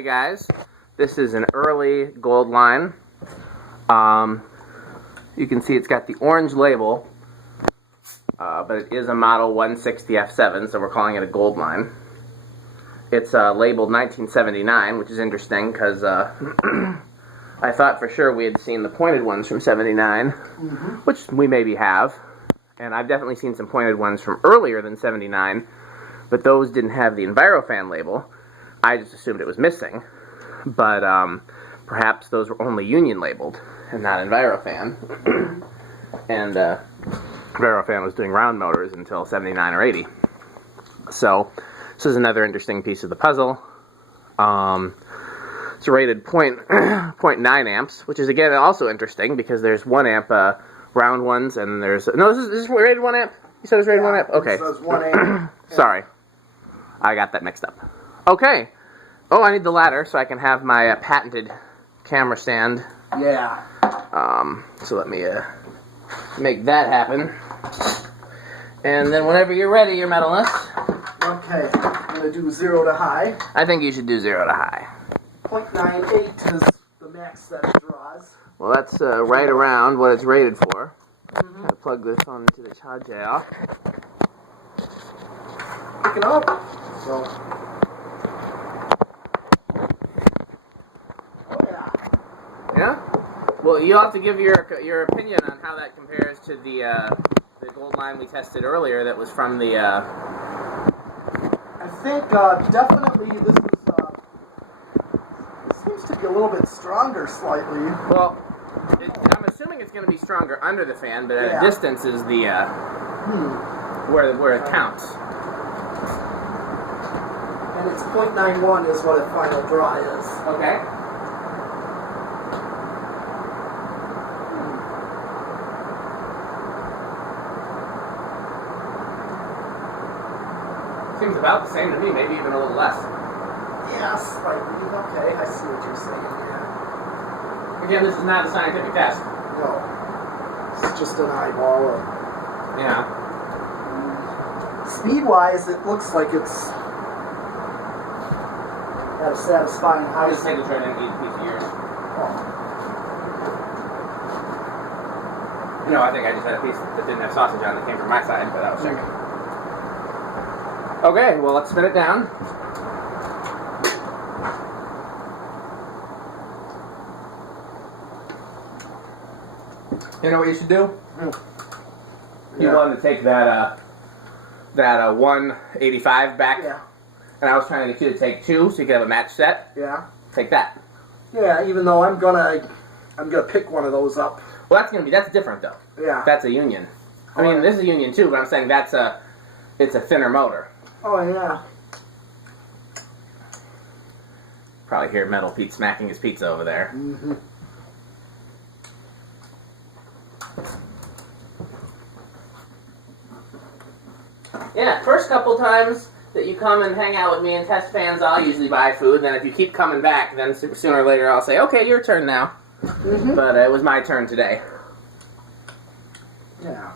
Hey guys, this is an early gold line. You can see it's got the orange label, but it is a model 160F-7, so we're calling it a gold line. It's labeled 1979, which is interesting because I thought for sure we had seen the pointed ones from 79, which we maybe have, and I've definitely seen some pointed ones from earlier than 79, but those didn't have the Envirofan label. I just assumed it was missing, but perhaps those were only Union labeled and not Envirofan. And Envirofan was doing round motors until 79 or 80. So this is another interesting piece of the puzzle. It's rated 0.9 amps, which is again also interesting because there's 1 amp round ones, and there's no. This is rated 1 amp. You said it was rated 1 amp. Okay. It says 1 amp. Sorry, I got that mixed up. Okay. Oh, I need the ladder so I can have my patented camera stand. Yeah. So let me make that happen. And then whenever you're ready, your medalist. Okay, I'm going to do 0 to high. I think you should do 0 to high. 0.98 is the max that it draws. Well, that's right around what it's rated for. I'm going to plug this on into the charger. Picking up. So. Oh yeah. Yeah? Well, you'll have to give your opinion on how that compares to the gold line we tested earlier that was from the... I think definitely this seems to be a little bit stronger slightly. Well, I'm assuming it's going to be stronger under the fan, but at a distance is the where it counts. And it's 0.91 is what a final draw is. Okay. Seems about the same to me, maybe even a little less. Yeah, slightly. Okay, I see what you're saying, yeah. Again, this is not a scientific test. No. It's just an eyeball. Yeah. Speed-wise, it looks like it's at a satisfying high Just take the trade and eat a piece of yours. Oh. No, I think I just had a piece that didn't have sausage on it that came from my side, but I was checking. Okay, well, let's spin it down. You know what you should do? You wanted to take that 185 back, and I was trying to get you to take 2 so you could have a match set. Yeah. Take that. Yeah, even though I'm gonna pick one of those up. Well, that's different though. Yeah. That's a Union. I mean, this is a Union too, but I'm saying it's a thinner motor. Oh yeah. Probably hear Metal Pete smacking his pizza over there. Mm-hmm. Yeah, first couple times that you come and hang out with me and test fans, I'll usually buy food. Then if you keep coming back, then sooner or later I'll say, okay, your turn now. Mm-hmm. But it was my turn today. Yeah.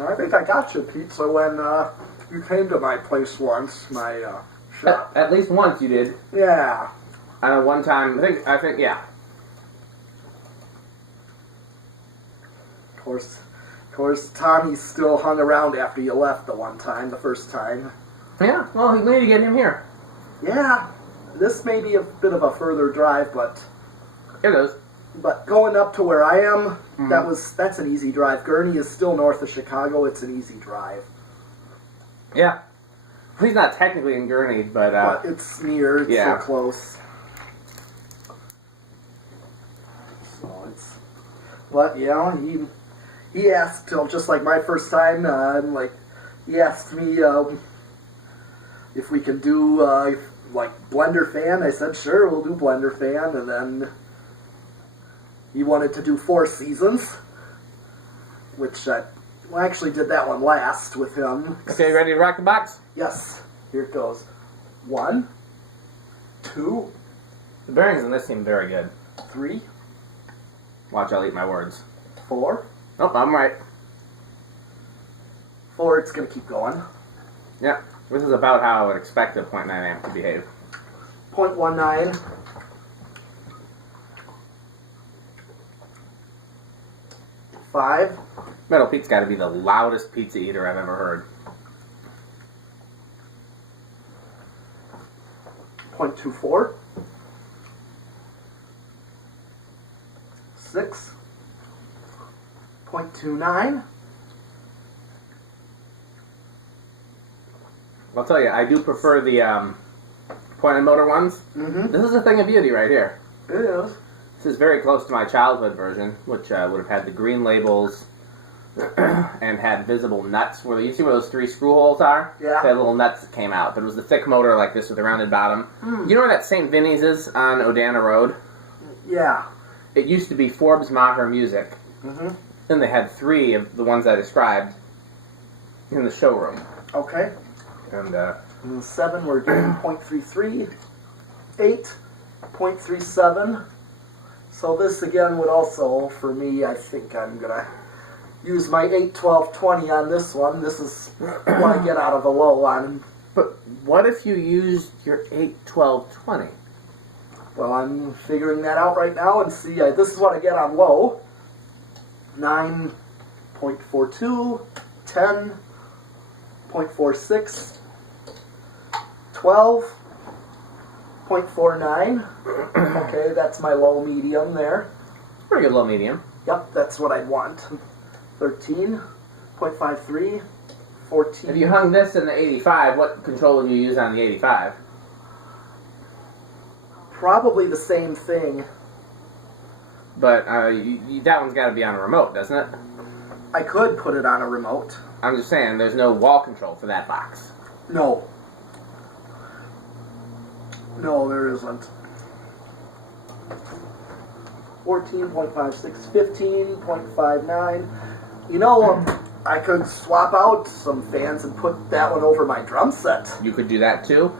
I think I got you pizza when you came to my place once, my shop. At least once you did. Yeah. I know one time, I think, yeah. Of course, Tommy still hung around after you left the first time. Yeah, well, we need to get him here. Yeah, this may be a bit of a further drive, but... It is. But going up to where I am, that's an easy drive. Gurney is still north of Chicago, it's an easy drive. Yeah. He's not technically in Gurney, but it's near, it's so close. So it's... But, yeah, he asked, just like my first time, he asked me if we can do, blender fan. I said, sure, we'll do blender fan. And then he wanted to do 4 seasons, which I actually did that one last with him. Okay, ready to rock the box? Yes. Here it goes. 1, 2. The bearings in this seem very good. 3. Watch, I'll eat my words. 4. Oh, I'm right. or it's going to keep going. Yeah, this is about how I would expect a .9 amp to behave. 0.19. 5. Metal Pete's got to be the loudest pizza eater I've ever heard. 0.24. 6. 0.29. I'll tell you, I do prefer the point and motor ones. Mm-hmm. This is a thing of beauty right here. It is. This is very close to my childhood version, which would have had the green labels and had visible nuts. You see where those 3 screw holes are? Yeah. They had little nuts that came out. There was the thick motor like this with a rounded bottom. You know where that St. Vinny's is on Odana Road? Yeah. It used to be Forbes Maher Music. Mm-hmm. Then they had 3 of the ones I described in the showroom. Okay. And And 7, we're doing 0.33. 8, 0.37. So this again would also, for me, I think I'm going to use my 8, 12, 20 on this one. This is what I get out of the low on. but what if you used your 8, 12, 20? Well, I'm figuring that out right now and see. This is what I get on low. 9.42, 10.46, 12.49. Okay, that's my low medium there. Pretty good low medium. Yep, that's what I'd want. 13.53, 14. If you hung this in the 85, what control would you use on the 85? Probably the same thing. But that one's got to be on a remote, doesn't it? I could put it on a remote. I'm just saying, there's no wall control for that box. No. No, there isn't. 14.56, 15.59. You know, I could swap out some fans and put that one over my drum set. You could do that too.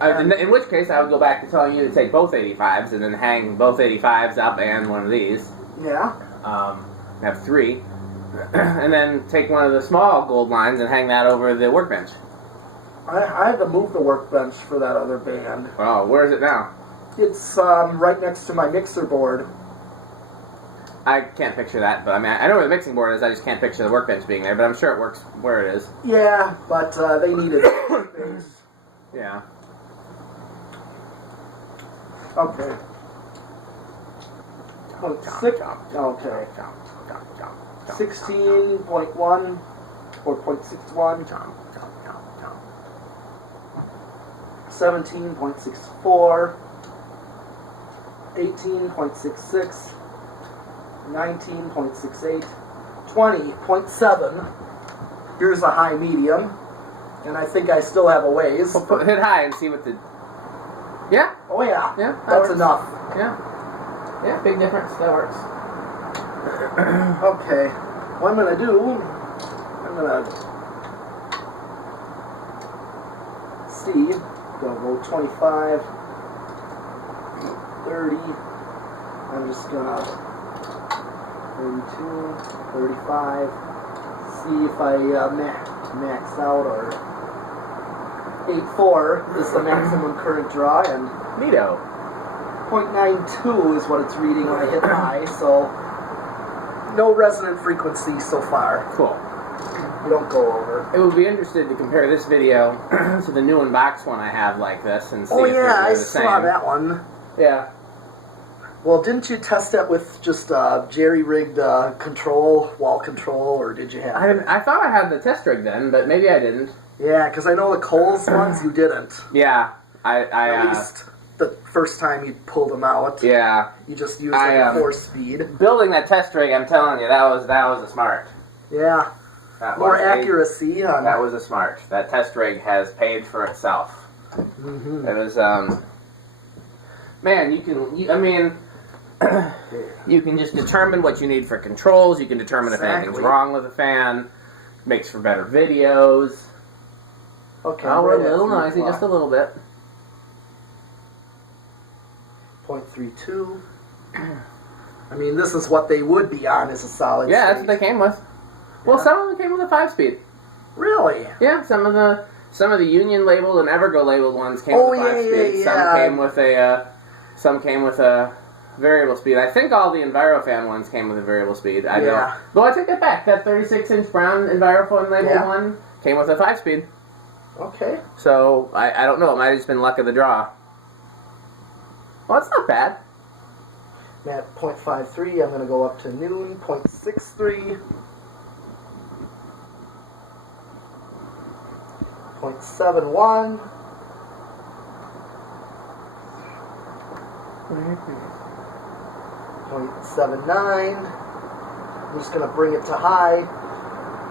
In which case, I would go back to telling you to take both 85s and then hang both 85s up and one of these. Yeah. Have 3. And then take one of the small gold lines and hang that over the workbench. I had to move the workbench for that other band. Oh, where is it now? It's right next to my mixer board. I can't picture that, but I mean, I know where the mixing board is, I just can't picture the workbench being there, but I'm sure it works where it is. Yeah, but they needed space. Yeah. Okay. 6. Okay. 16.1 or 0.61. 17.64. 18.66. 19.68. 20.7. Here's a high medium. And I think I still have a ways. Well, hit high and see what the... Yeah? Oh yeah. Yeah, that That's works. enough. Yeah. Yeah, big difference. That works. Okay. What I'm going to do, I'm going to see. Going to go 25, 30. I'm just going to 32, 35. See if I max out or 8.4 is the maximum current draw, and Neato. 0.92 is what it's reading when I hit high, so no resonant frequency so far. Cool. You don't go over. It would be interesting to compare this video to the new unboxed one I have like this and see Oh if yeah, they're I the same. saw that one. Yeah. Well, didn't you test that with just jerry-rigged control, wall control, or did you have... I thought I had the test rig then, but maybe I didn't. Yeah, because I know the Coles ones you didn't. Yeah. At least the first time you pulled them out. Yeah. You just used like a 4-speed. Building that test rig, I'm telling you, that was a smart. Yeah. That More was accuracy. That was a smart. That test rig has paid for itself. Mm-hmm. It was, man, I mean, you can just determine what you need for controls. You can determine if anything's wrong with the fan. Makes for better videos. Okay. Oh, we're a little noisy, just a little bit. 0.32. I mean, this is what they would be on as a solid Yeah, that's state. what they came with. Well, Yeah. some of them came with a 5-speed. Really? Yeah, some of the Union labeled and Evergo labeled ones came with 5-speed. Some came with a variable speed. I think all the Envirofan ones came with a variable speed. I don't. Though I take that back. That 36-inch brown Envirofan labeled one came with a 5-speed. Okay. So I don't know. It might have just been luck of the draw. Well, it's not bad. I'm at 0.53. I'm going to go up to noon. 0.63. 0.71. 0.79. I'm just going to bring it to high.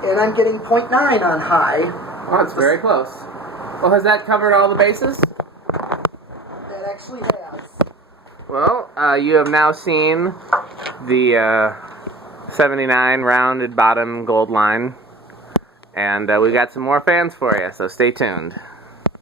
And I'm getting 0.9 on high. Oh, it's very close. Well, has that covered all the bases? That actually has. Well, you have now seen the 79 rounded bottom gold line. And we got some more fans for you, so stay tuned.